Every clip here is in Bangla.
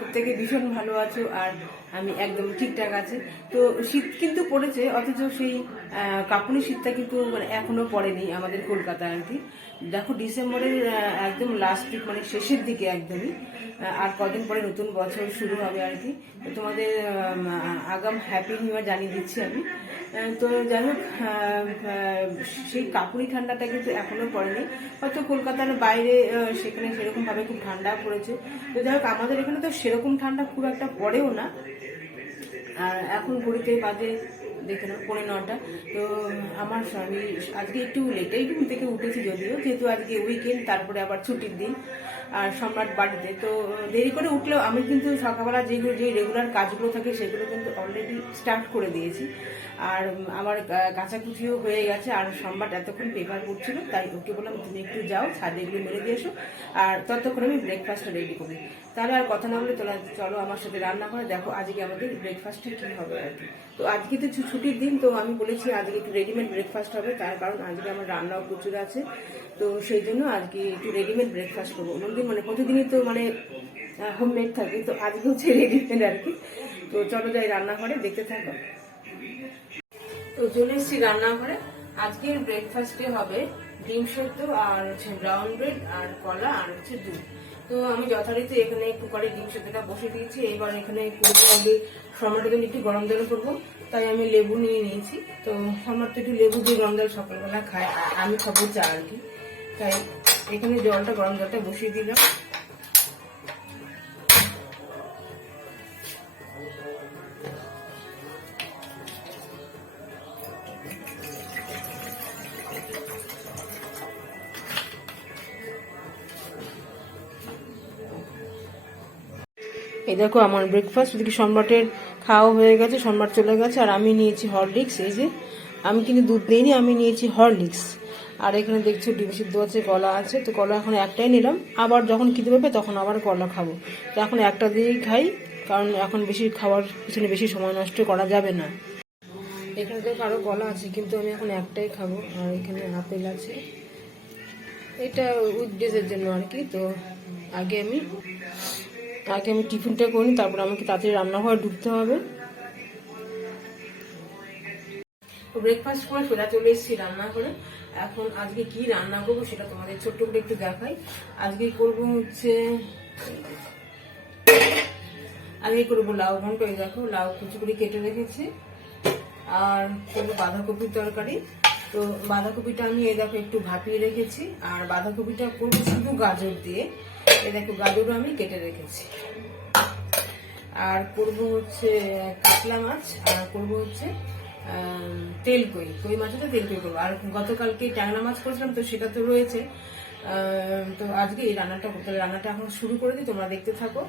প্রত্যেকে ভীষণ ভালো আছো আর আমি একদম ঠিকঠাক আছি। তো শীত কিন্তু পড়েছে, অথচ সেই কাঁপুনি শীতটা কিন্তু মানে এখনো পড়েনি আমাদের কলকাতায় আর কি। দেখো ডিসেম্বরের একদম লাস্ট উইক মানে শেষের দিকে একদমই, আর কদিন পরে নতুন বছর শুরু হবে আর কি। তো তোমাদের আগাম হ্যাপি নিউ ইয়ার জানিয়ে দিচ্ছি আমি। তো যাই হোক, সেই কাঁপুনি ঠান্ডাটা কিন্তু এখনো পড়েনি, হয়তো কলকাতার বাইরে সেখানে সেরকম ভাবে খুব ঠান্ডা পড়েছে। তো যাই হোক, আমাদের এখানে তো সেরকম ঠান্ডা খুব একটা পড়েও না। আর এখন ঘড়িতে বাজে দেখে নাও 9:45। তো আমি আজকে একটু লেটেই ঘুম থেকে উঠেছি, যদিও যেহেতু আজকে উইকেন্ড, তারপরে আবার ছুটির দিন আর সম্রাট বাড়িতে। তো দেরি করে উঠলেও আমি কিন্তু সকালবেলা যে রেগুলার কাজগুলো থাকে সেগুলো কিন্তু অলরেডি স্টার্ট করে দিয়েছি। আর আমার কাচাকুচিও হয়ে গেছে, আর সম্রাট এতক্ষণ পেপার পড়ছিল, তাই ওকে বললাম তুমি একটু যাও ছাদে এগুলো মেরে দিয়ে এসো, আর ততক্ষণ আমি ব্রেকফাস্টটা রেডি করি। তাহলে আর কথা না বলে চলো আমার সাথে রান্না করে দেখো আজকে আমাদের ব্রেকফাস্টটা কী হবে আর কি। তো আজকে তো ছুটির দিন, তো আমি বলেছি আজকে একটু রেডিমেড ব্রেকফাস্ট হবে, তার কারণ আজকে আমার রান্নাও প্রচুর আছে। তো সেই জন্য আজকে একটু রেডিমেড ব্রেকফাস্ট করবো। অন্যদিন মানে প্রতিদিনই তো মানে হোমমেড থাকে, তো আজকে হচ্ছে রেডিমেড আর কি। তো চলো যাই রান্নাঘরে, দেখতে থাকো। তো চলে এসেছি রান্নাঘরে। আজকের ব্রেকফাস্টে হবে ডিম সেদ্ধ আর হচ্ছে ব্রাউন ব্রেড আর কলা আর হচ্ছে দুধ। তো আমি যথারীতি এখানে কুকারে ডিম সেদ্ধটা বসে দিয়েছি। এবার এখানে করবো আগে টমেটো দিয়ে একটু গরম জল করবো, তাই আমি লেবু নিয়ে নিয়েছি। তো আমার তো একটু লেবু দিয়ে গরম জল সকালবেলা খাই, আমি খাবো চা আর কি। তাই এখানে গরম জলটা বসিয়ে দিলাম। এই দেখো আমার ব্রেকফাস্ট, এদিকে সম্রাটের খাওয়া হয়ে গেছে, সম্রাট চলে গেছে, আর আমি নিয়েছি হরলিক্স। এই যে আমি কিন্তু দুধ দিইনি, আমি নিয়েছি হরলিক্স। আর এখানে দেখছো ডিম সিদ্ধ আছে, কলা আছে। তো কলা এখন একটাই নিলাম, আবার যখন খিদে পাবে তখন আবার কলা খাবো। তো এখন একটা দিয়েই খাই, কারণ এখন বেশি খাওয়ার পিছনে বেশি সময় নষ্ট করা যাবে না। এখানে তো আরও কলা আছে, কিন্তু আমি এখন একটাই খাবো। আর এখানে আপেল আছে, এটা উইকডেজের জন্য আর কি। তো আগে আমি টিফিনটা করি, তারপর আমাকে তাড়াতাড়ি রান্নাঘরে ঢুকতে হবে। ব্রেকফাস্ট করে সোজা চলে এসেছি রান্নাঘরে। এখন আজকে কি রান্না করবো সেটা তোমাদের ছোট্ট করে একটু দেখাই। আজকে করবো লাউ ঘন্ট। এই দেখো লাউ কুচি করে কেটে রেখেছি, আর করবো বাঁধাকপির তরকারি। তো বাঁধাকপিটা আমি এই দেখো একটু ভাপিয়ে রেখেছি, আর বাঁধাকপিটা করবো শুধু গাজর দিয়ে। এই দেখো গাজরও আমি কেটে রেখেছি। আর করবো হচ্ছে কাতলা মাছ, আর করবো হচ্ছে কই মাছ হচ্ছে তেলকই করবো। আর গতকালকে ট্যাংরা মাছ করেছিলাম, তো সেটা তো রয়েছে। তো আজকে এই রান্নাটা এখন শুরু করে দিই, তোমরা দেখতে থাকো।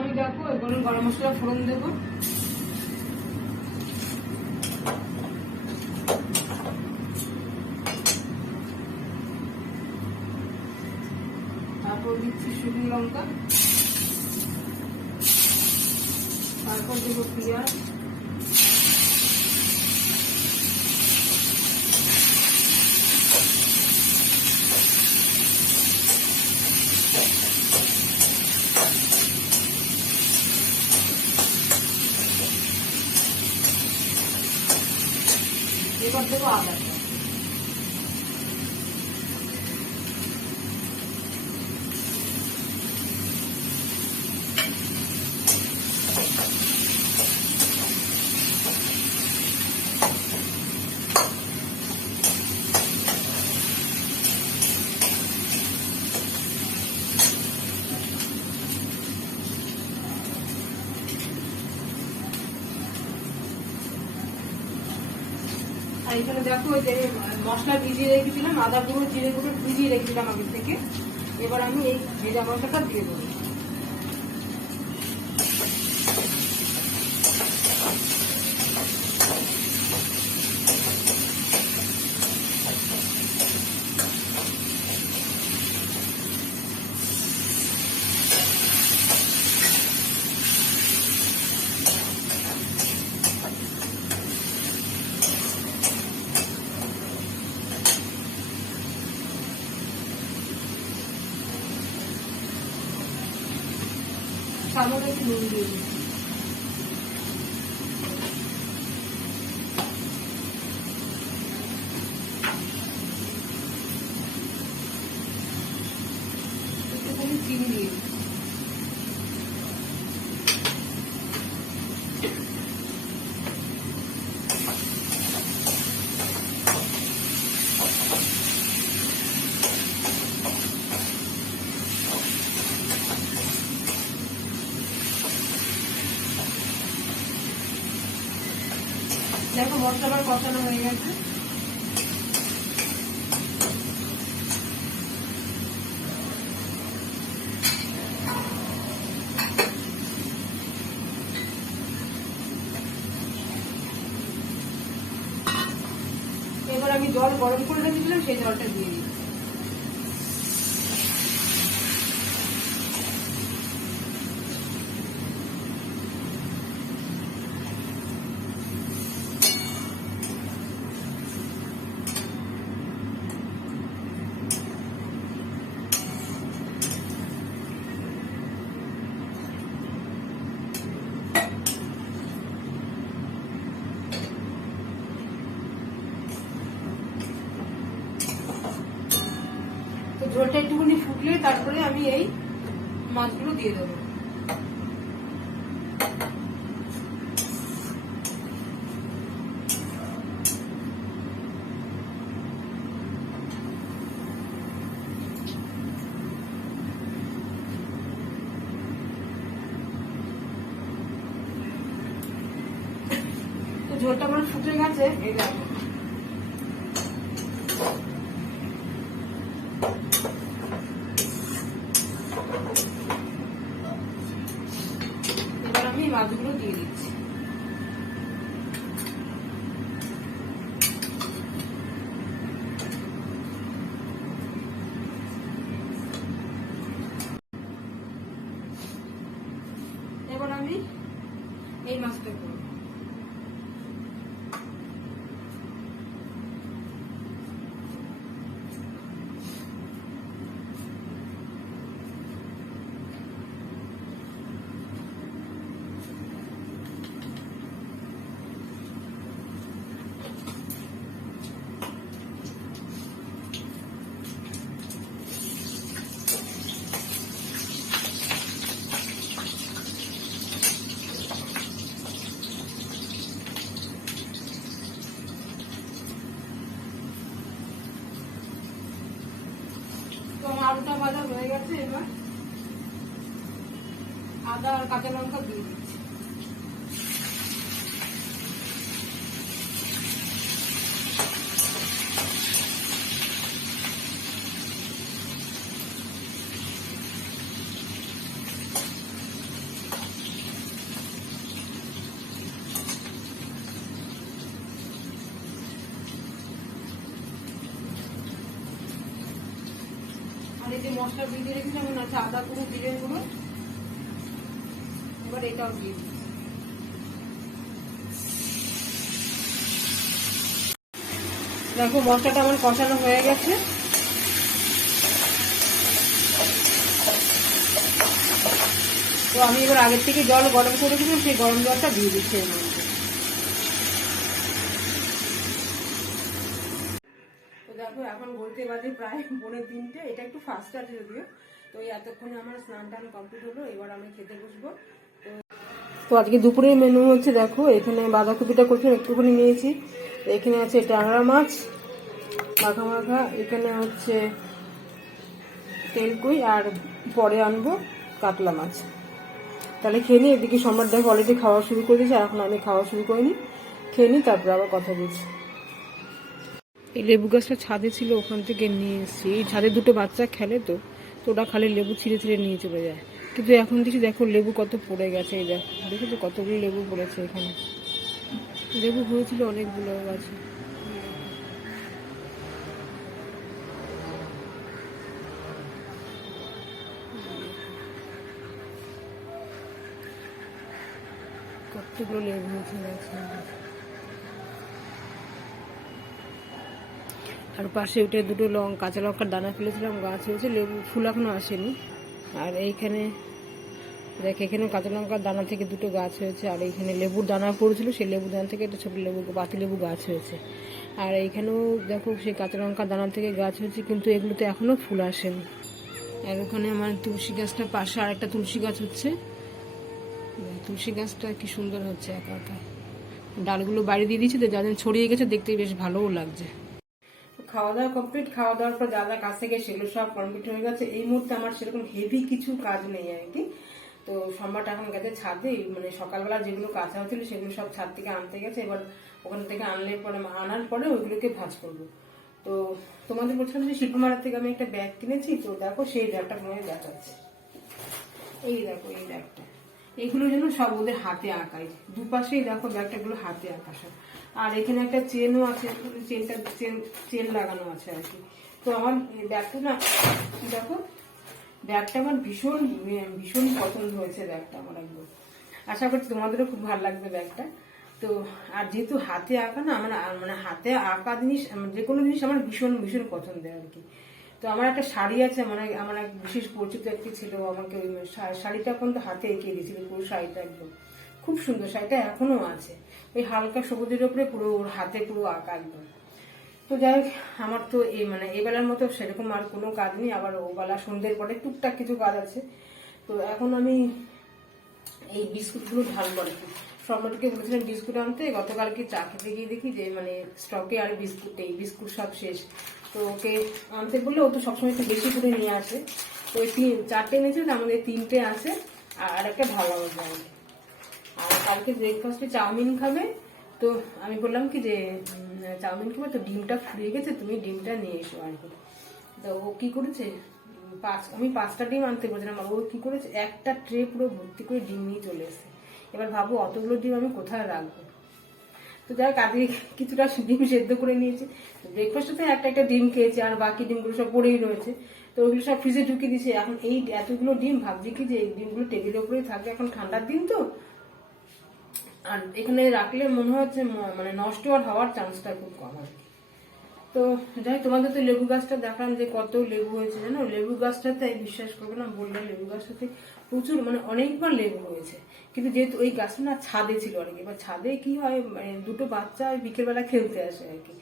আমি দেখো এবার গরম মশলা ফোড়ন দেবো। তারপর দিচ্ছি শুকনো লঙ্কা, তারপর দেবো পেঁয়াজ, এবার দেবো আদা। আর এখানে দেখো যে মশলা ভিজিয়ে রেখেছিলাম, আদা গুঁড়ো জিরে গুঁড়ো ভিজিয়ে রেখেছিলাম আগে থেকে। এবার আমি এই ভেজা মশলাটা দিয়ে দেবো। সামান্য একটু নুন দিয়ে দিই। একটুখানি চিনি দিয়ে দিই। দেখো মশলা আমার কষানো হয়ে গেছে। এবার আমি জল গরম করে রেখেছিলাম, সেই জলটা দিয়ে দিই। ঝোলটা একটুখানি ফুটলে তারপরে আমি এই মাছগুলো দিয়ে দেবো। ঝোলটা আমার ফুটে গেছে, এই দেখো। এবার আমি মাছগুলো দিয়ে দিচ্ছি। এবার আমি এই মাছটা করব। তো আমার আলুটা ভাজা হয়ে গেছে। এবার আদা আর কাঁচা লঙ্কা দিয়ে দিচ্ছি। আর এই যে মশলা ভিজিয়ে রেখেছিলাম আছে আদা গুঁড়ো, জিরে গুঁড়ো, এবার এটাও দিয়ে দিই। দেখো মশলাটা আমার কষানো হয়ে গেছে। তো আমি এবার আগের থেকে জল গরম করে রেখেছিলাম, সেই গরম জলটা দিয়ে দিচ্ছি এর মধ্যে। তো দেখো এখন বলতে বাজে প্রায় 2:45, এটা একটু ফাস্ট আছে যদিও। তো এতক্ষণে আমার স্নান টান কমপ্লিট হলো, এবার আমি খেতে বসবো। তো আজকে দুপুরের মেনু হচ্ছে, দেখো এখানে বাঁধাকপিটা করছিলাম একটুখানি নিয়েছি, এখানে আছে ট্যাংরা মাছ মাখা মাখা, এখানে হচ্ছে তেলকুই, আর পরে আনবো কাতলা মাছ। তাহলে খেয়ে নিই। এদিকে সম্রাট দেখো অলরেডি খাওয়া শুরু করে দিয়েছে, এখন আমি খাওয়া শুরু করিনি, খেয়ে নিই তারপর আবার কথা বলছি। এই লেবু গাছটা ছাদে ছিল, ওখান থেকে নিয়ে এসেছি। এই ছাদে দুটো বাচ্চা খেলে, তো ওরা খালি লেবু ছিঁড়ে ছিঁড়ে নিয়ে চলে যায়। কিন্তু এখন দেখছি দেখো লেবু কত পড়ে গেছে, এই দেখেছো কতগুলো লেবু পড়েছে এখানে। লেবু হয়েছিল অনেকগুলো গাছে। কতগুলো লেবু হয়েছে গাছে। আর পাশে উঠে দুটো কাঁচা লঙ্কার দানা ফেলেছিলাম, গাছ হয়েছে, লেবু ফুল এখনো আসেনি। আর এইখানে দেখ, এখানে কাঁচা লঙ্কার দানা থেকে দুটো গাছ হয়েছে, আর এইখানে লেবুর দানা পড়েছিল, সেই লেবুর দানা থেকে একটা ছোটো লেবু পাতি লেবু গাছ হয়েছে। আর এইখানেও দেখো সেই কাঁচা লঙ্কার দানা থেকে গাছ হয়েছে, কিন্তু এগুলোতে এখনো ফুল আসেনি। আর ওখানে আমার তুলসী গাছটা পাশে আর একটা তুলসী গাছ হচ্ছে, তুলসী গাছটা কি সুন্দর হচ্ছে একা একা, ডালগুলো বাইরে দিয়ে দিয়েছে, তো যাদের ছড়িয়ে গেছে, দেখতে বেশ ভালোও লাগছে। খাওয়া দাওয়া কমপ্লিট, খাওয়া দাওয়ার পর যা যা কাজ থেকে সেগুলো সব কমপ্লিট হয়ে গেছে। এই মুহূর্তে আমার সেরকম হেভি কিছু কাজ নেই আর কি। তো সম্রাট এখন গেছে ছাদে, মানে সকালবেলা যেগুলো কাঁচা হচ্ছিল সেগুলো সব ছাদ থেকে আনতে গেছে। এবার ওখান থেকে আনার পরে ওইগুলোকে ভাঁজ করবো। তো তোমাদের বলছিলাম যে শিল্পমালার থেকে আমি একটা ব্যাগ কিনেছি, তো দেখো সেই ব্যাগটা তোমায় দেখাচ্ছে। এই দেখো এই ব্যাগটা, এগুলো যেন সব ওদের হাতে আঁকাই, দুপাশেই দেখো ব্যাগটাগুলো হাতে আঁকা সব। আর এখানে একটা চেনও আছে, চেন লাগানো আছে আর কি। তো আমার ব্যাগটা না, দেখো ব্যাগটা আমার ভীষণ ভীষণ পছন্দ হয়েছে ব্যাগটা আমার একদম। আশা করছি তোমাদেরও খুব ভালো লাগবে ব্যাগটা। তো আর যেহেতু হাতে আঁকা না, আমার মানে হাতে আঁকা জিনিস, যে কোনো জিনিস আমার ভীষণ ভীষণ পছন্দের আর কি। তো আমার একটা শাড়ি আছে, আমার এক বিশেষ পরিচিত একটি ছিল, আমাকে ওই শাড়িটা এখন তো হাতে এঁকে দিয়েছিল, পুরো শাড়িটা একদম খুব সুন্দর। শাড়িটা এখনো আছে, ওই হালকা সবুজের উপরে পুরো ওর হাতে পুরো আঁকা একদম। তো যাই হোক, আমার তো এই এবেলার মতো সেরকম আর কোনো কাজ নেই, আবার ওবেলা সন্ধ্যের পরে টুকটাক কিছু কাজ আছে। তো এখন আমি এই বিস্কুটগুলো ঢালবো আর কি। সম্রাটকে বলেছিলাম বিস্কুট আনতে, গতকালকে চা খেতে গিয়ে দেখি যে স্টকে আর বিস্কুট সব শেষ। তো ওকে আনতে বললে ও তো সবসময় একটু বেশি করে নিয়ে আসে। তো ওই 4টে এনেছে, আমাদের 3টে আছে, আর একটা ভালো যায়। আর কালকে ব্রেকফাস্টে চাউমিন খাবে, তো আমি বললাম কি যে চাউমিন খাবে, তো ডিমটা ফুরিয়ে গেছে, তুমি ডিমটা নিয়ে এসো আর কি। তো ও কি করেছে, আমি 5টা ডিম আনতে বলছিলাম, ও কি করেছে, একটা ট্রে পুরো ভর্তি করে ডিম নিয়ে চলে এসেছে। এবার ভাবো অতগুলো ডিম আমি কোথায় রাখবো। তো যাই হোক, আজকে কিছুটা ডিম সেদ্ধ করে নিয়েছি। ব্রেকফাস্টে একটা একটা ডিম খেয়েছি, আর বাকি ডিমগুলো সব পড়েই রয়েছে। তো ওইগুলো সব ফ্রিজে ঢুকিয়ে দিয়েছি। এখন এই এতগুলো ডিম ভাবছি কি যে এই ডিমগুলো টেবিলের উপরেই থাকবে, এখন ঠান্ডার দিন তো, আর এখানে রাখলে মনে হচ্ছে নষ্ট আর হওয়ার চান্সটা খুব কম আর কি। তো যাই, তোমাদের তো লেবু গাছটা দেখলাম যে কত লেবু হয়েছে জানো। লেবু গাছটাতে বিশ্বাস করবে না, বললাম লেবু গাছটাতে প্রচুর অনেকবার লেবু হয়েছে। কিন্তু যেহেতু ওই গাছটা না ছাদে ছিল আর কি, এবার ছাদে কি হয়, দুটো বাচ্চা বিকেলবেলা খেলতে আসে আর কি।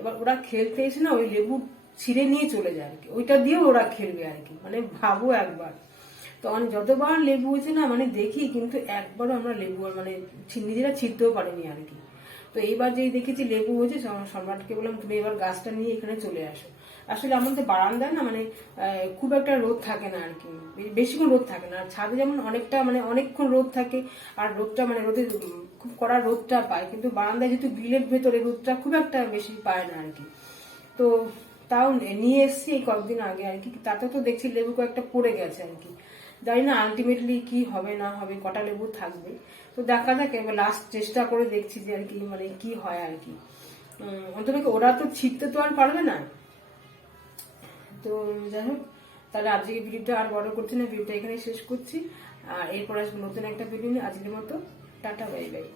এবার ওরা খেলতে এসে না ওই লেবু ছিঁড়ে নিয়ে চলে যায় আর কি, ওইটা দিয়েও ওরা খেলবে আর কি। ভাবো একবার। তো যতবার লেবু হয়েছে না দেখি, কিন্তু একবারও আমরা লেবু নিজেরা ছিঁড়তেও পারিনি আর কি। তো এইবার যেই দেখেছি লেবু হয়েছে, সম্রাটকে বললাম তুমি এবার গাছটা নিয়ে এখানে চলে আসো। আসলে আমাদের বারান্দায় না খুব একটা রোদ থাকে না আর কি, বেশিক্ষণ রোদ থাকে না। আর ছাদে যেমন অনেকটা অনেকক্ষণ রোদ থাকে, আর রোদটা রোদে খুব কড়া রোদটা পায়, কিন্তু বারান্দায় যেহেতু গ্রিলের ভেতরে রোদটা খুব একটা বেশি পায় না আর কি। তো তাও নিয়ে এসছি এই কয়েকদিন আগে আর কি, তাতে তো দেখছি লেবু কয়েকটা পড়ে গেছে আর কি। জানি না আলটিমেটলি কি হবে না হবে, কটা লেবু থাকবে। তো দেখা যাক, এবার লাস্ট চেষ্টা করে দেখছি যে আর কি কি হয় আর কি। অন্তত ওরা তো ছিটতে তো আর পারবে না। তো যাই হোক, তাহলে আজকে ভিডিওটা আর বড় করছি না, ভিডিওটা এখানে শেষ করছি। আর এরপর আসবো নতুন একটা ভিডিও নিয়ে। আজকের মতো টাটা, বাই বাই।